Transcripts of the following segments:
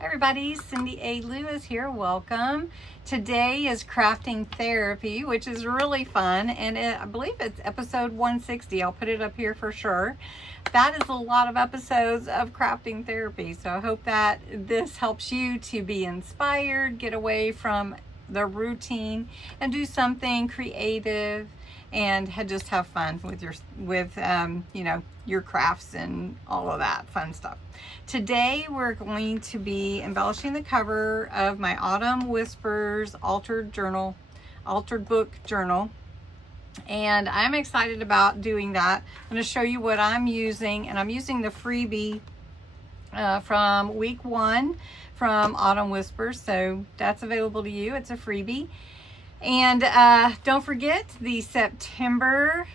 Everybody, Cindy A. Lewis here. Welcome. Today is crafting therapy, which is really fun, and I believe it's episode 160. I'll put it up here for sure. That is a lot of episodes of crafting therapy, so I hope that this helps you to be inspired, get away from the routine, and do something creative and just have fun with your crafts and all of that fun stuff. Today we're going to be embellishing the cover of my Autumn Whispers altered book journal, and I'm excited about doing that. I'm going to show you what I'm using, and I'm using the freebie from week 1 from Autumn Whispers, so that's available to you. It's a freebie. And don't forget the September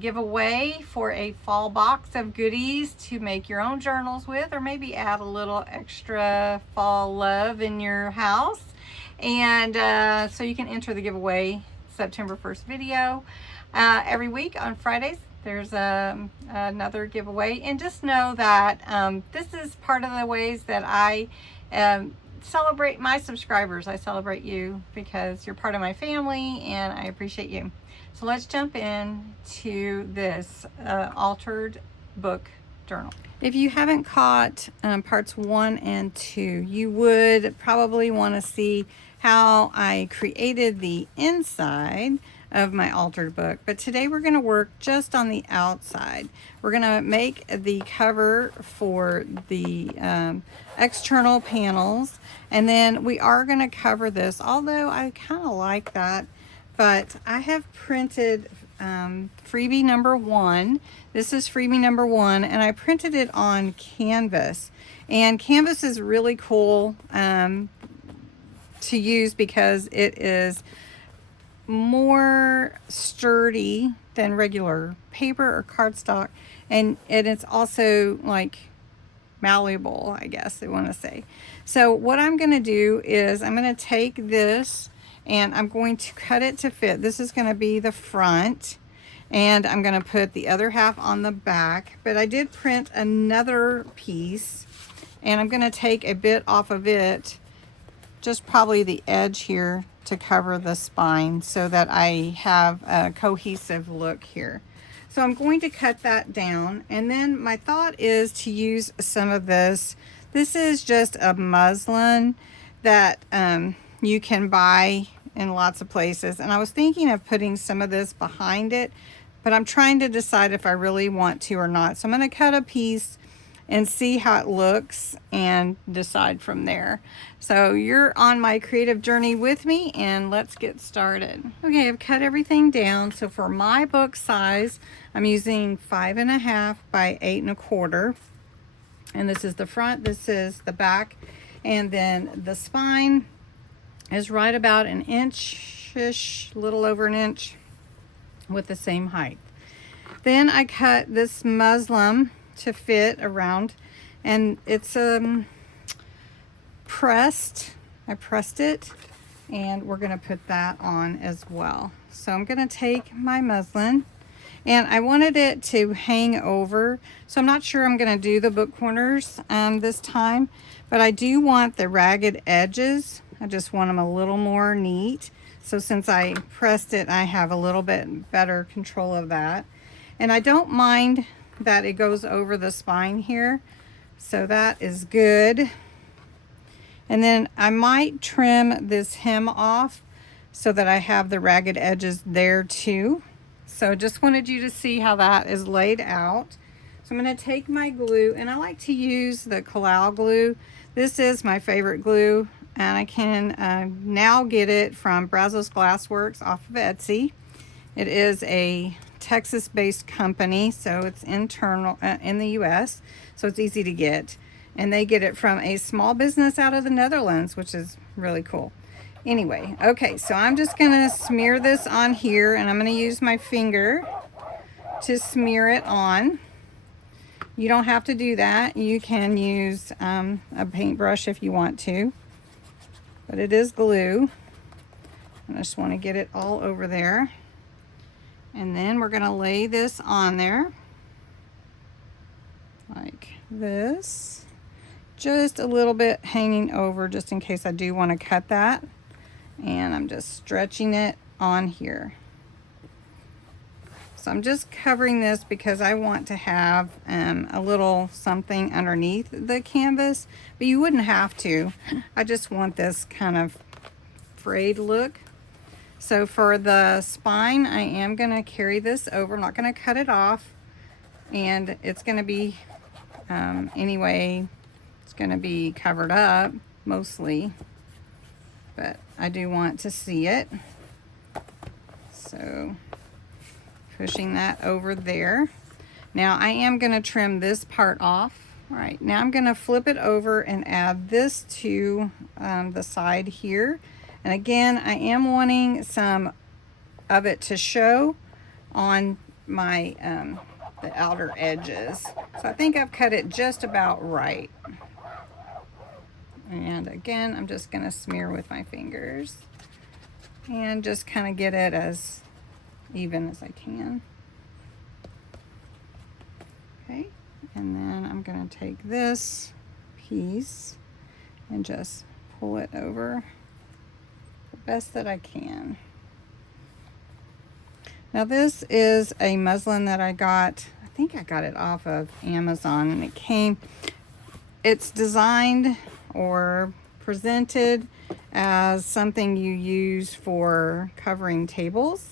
giveaway for a fall box of goodies to make your own journals with, or maybe add a little extra fall love in your house. And so you can enter the giveaway September 1st video. Every week on Fridays there's another giveaway, and just know that this is part of the ways that I celebrate my subscribers. I celebrate you because you're part of my family and I appreciate you. So let's jump in to this altered book journal. If you haven't caught parts 1 and 2, you would probably want to see how I created the inside of my altered book, but today we're going to work just on the outside. We're going to make the cover for the external panels, and then we are going to cover this, although I kind of like that. But I have printed freebie number 1. This is freebie number 1, and I printed it on canvas, and canvas is really cool to use because it is more sturdy than regular paper or cardstock, and it's also like malleable, I guess I want to say. So what I'm going to do is I'm going to take this and I'm going to cut it to fit. This is going to be the front, and I'm going to put the other half on the back, but I did print another piece, and I'm going to take a bit off of it, just probably the edge here, to cover the spine so that I have a cohesive look here. So I'm going to cut that down, and then my thought is to use some of this. This is just a muslin that you can buy in lots of places, and I was thinking of putting some of this behind it, but I'm trying to decide if I really want to or not. So I'm going to cut a piece and see how it looks and decide from there. So you're on my creative journey with me, and let's get started. Okay, I've cut everything down. So for my book size, I'm using 5.5 by 8.25, and this is the front, this is the back, and then the spine is right about an inch-ish, a little over an inch, with the same height. Then I cut this muslin to fit around, and it's pressed. I pressed it, and we're going to put that on as well. So I'm going to take my muslin, and I wanted it to hang over, so I'm not sure I'm going to do the book corners this time, but I do want the ragged edges. I just want them a little more neat. So since I pressed it, I have a little bit better control of that, and I don't mind that it goes over the spine here, so that is good. And then I might trim this hem off so that I have the ragged edges there too. So just wanted you to see how that is laid out. So I'm going to take my glue, and I like to use the Kalau glue. This is my favorite glue, and I can now get it from Brazos Glassworks off of Etsy. It is a Texas-based company, so it's internal in the US, so it's easy to get, and they get it from a small business out of the Netherlands, which is really cool. Anyway, okay, so I'm just gonna smear this on here, and I'm gonna use my finger to smear it on. You don't have to do that. You can use a paintbrush if you want to, but it is glue. I just want to get it all over there. And then we're going to lay this on there like this. Just a little bit hanging over just in case I do want to cut that. And I'm just stretching it on here. So I'm just covering this because I want to have a little something underneath the canvas, but you wouldn't have to. I just want this kind of frayed look. So for the spine, I am going to carry this over. I'm not going to cut it off, and it's going to be anyway, it's going to be covered up mostly, but I do want to see it. So pushing that over there. Now I am going to trim this part off. All right, now I'm going to flip it over and add this to the side here. And again, I am wanting some of it to show on my the outer edges. So I think I've cut it just about right. And again, I'm just going to smear with my fingers and just kind of get it as even as I can. Okay, and then I'm going to take this piece and just pull it over the best that I can. Now this is a muslin that I got, I think I got it off of Amazon, and it's designed or presented as something you use for covering tables.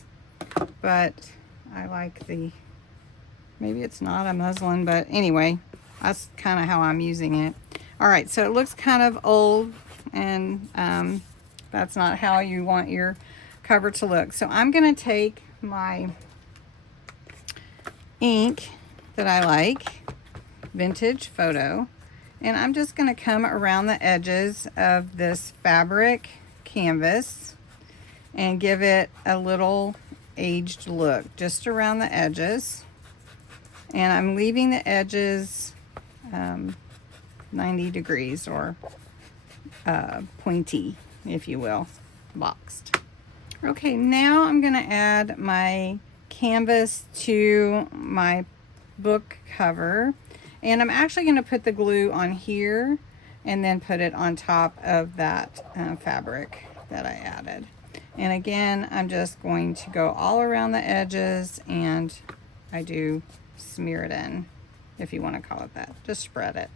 But I like maybe it's not a muslin, but anyway, that's kind of how I'm using it. All right, so it looks kind of old, and that's not how you want your cover to look. So I'm going to take my ink that I like, Vintage Photo, and I'm just going to come around the edges of this fabric canvas and give it a little aged look just around the edges. And I'm leaving the edges 90 degrees or pointy, if you will, boxed. Okay, now I'm going to add my canvas to my book cover, and I'm actually going to put the glue on here and then put it on top of that fabric that I added. And again, I'm just going to go all around the edges, and I do smear it in, if you want to call it that. Just spread it.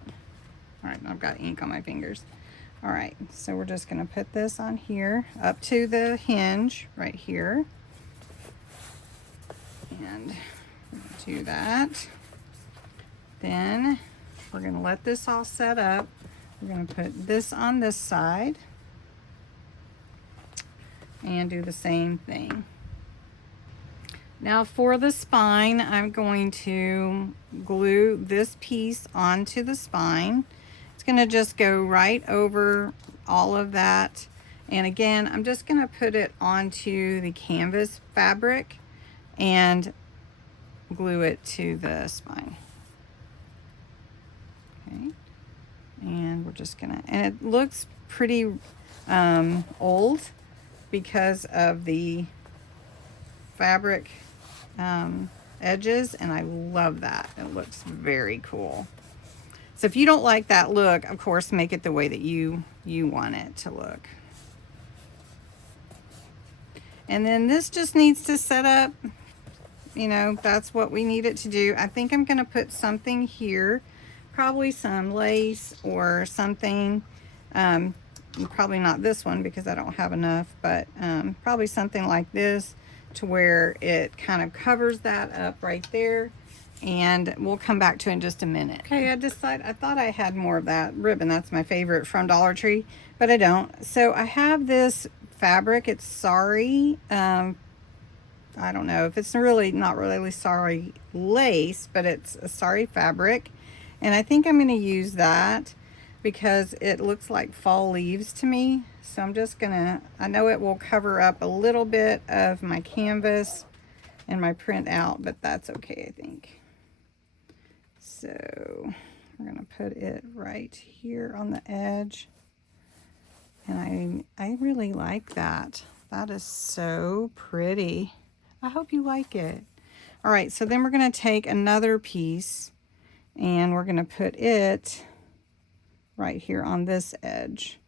All right, I've got ink on my fingers. All right, so we're just going to put this on here up to the hinge right here. And do that. Then we're going to let this all set up. We're going to put this on this side and do the same thing. Now for the spine, I'm going to glue this piece onto the spine. It's going to just go right over all of that. And again, I'm just going to put it onto the canvas fabric and glue it to the spine. Okay. And we're just going to, and it looks pretty old because of the fabric edges, and I love that. It looks very cool. So if you don't like that look, of course, make it the way that you want it to look. And then this just needs to set up, you know, that's what we need it to do. I think I'm going to put something here, probably some lace or something. Probably not this one because I don't have enough, but probably something like this to where it kind of covers that up right there. And we'll come back to it in just a minute. Okay, I thought I had more of that ribbon. That's my favorite from Dollar Tree, but I don't. So I have this fabric. It's sari. I don't know if it's really not really sari lace, but it's a sari fabric. And I think I'm going to use that because it looks like fall leaves to me. So I'm just gonna, I know it will cover up a little bit of my canvas and my print out, but that's okay, I think. So we're gonna put it right here on the edge. And I really like that. That is so pretty. I hope you like it. All right, so then we're going to take another piece and we're going to put it right here on this edge.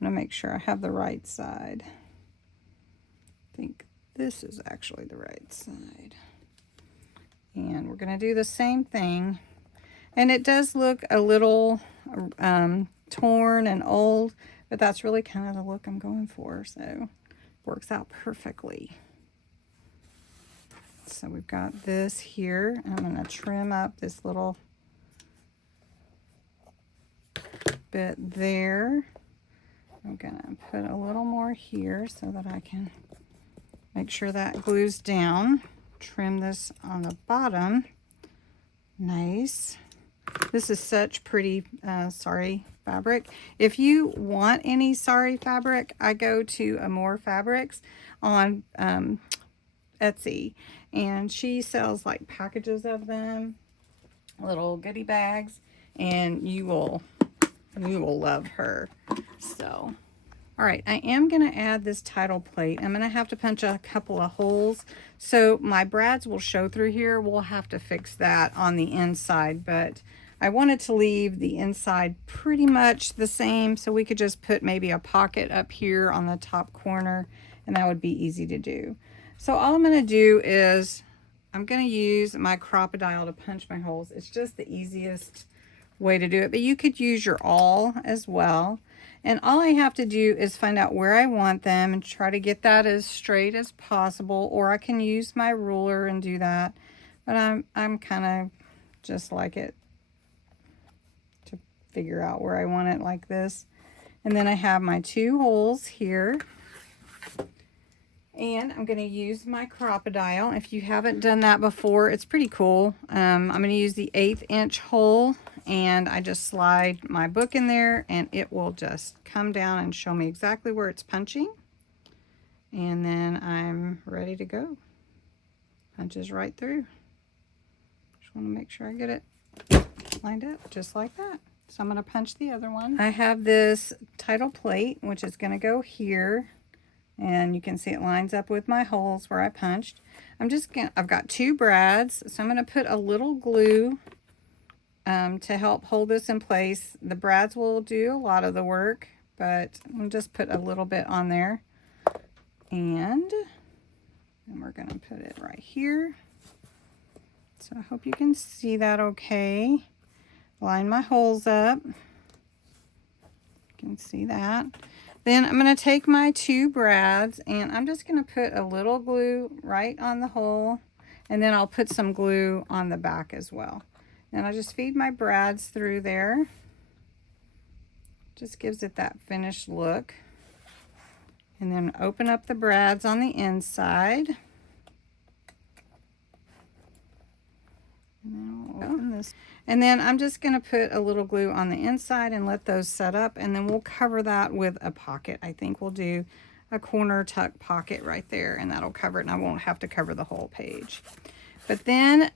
I'm going to make sure I have the right side. I think this is actually the right side. And we're going to do the same thing. And it does look a little torn and old, but that's really kind of the look I'm going for, so works out perfectly. So we've got this here. I'm going to trim up this little bit there. I'm going to put a little more here so that I can make sure that glues down. Trim this on the bottom. Nice. This is such pretty sari fabric. If you want any sari fabric, I go to Amore Fabrics on Etsy, and she sells like packages of them, little goodie bags, and you will love her. So, all right, I am going to add this title plate. I'm going to have to punch a couple of holes so my brads will show through here. We'll have to fix that on the inside, but I wanted to leave the inside pretty much the same, so we could just put maybe a pocket up here on the top corner, and that would be easy to do. So all I'm going to do is I'm going to use my Crop-A-Dile to punch my holes. It's just the easiest way to do it, but you could use your awl as well. And all I have to do is find out where I want them and try to get that as straight as possible, or I can use my ruler and do that. But I'm kind of just like it to figure out where I want it like this. And then I have my 2 holes here. And I'm going to use my Crop-A-Dile. If you haven't done that before, it's pretty cool. I'm going to use the 1/8 inch hole, and I just slide my book in there, and it will just come down and show me exactly where it's punching. And then I'm ready to go. Punches right through. Just want to make sure I get it lined up just like that. So I'm going to punch the other one. I have this title plate, which is going to go here. And you can see it lines up with my holes where I punched. I've got 2 brads, so I'm going to put a little glue to help hold this in place. The brads will do a lot of the work, but I'll just put a little bit on there. And then we're going to put it right here. So I hope you can see that okay. Line my holes up. You can see that. Then I'm going to take my 2 brads, and I'm just going to put a little glue right on the hole, and then I'll put some glue on the back as well. And I just feed my brads through there. Just gives it that finished look. And then open up the brads on the inside. And then we'll open this. And then I'm just going to put a little glue on the inside and let those set up, and then we'll cover that with a pocket. I think we'll do a corner tuck pocket right there, and that'll cover it, and I won't have to cover the whole page. But then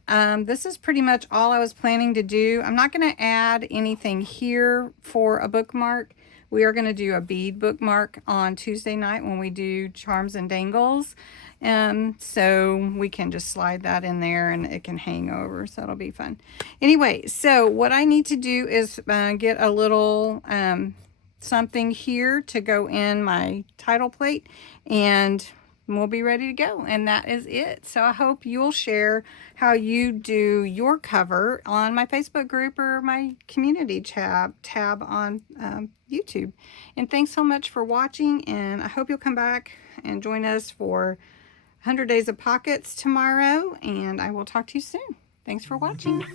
this is pretty much all I was planning to do. I'm not going to add anything here for a bookmark. We are going to do a bead bookmark on Tuesday night when we do Charms and Dangles. So we can just slide that in there and it can hang over, so it'll be fun. Anyway, so what I need to do is get a little something here to go in my title plate, and we'll be ready to go. And that is it. So I hope you'll share how you do your cover on my Facebook group or my community tab on YouTube. And thanks so much for watching, and I hope you'll come back and join us for 100 Days of Pockets tomorrow, and I will talk to you soon. Thanks for watching.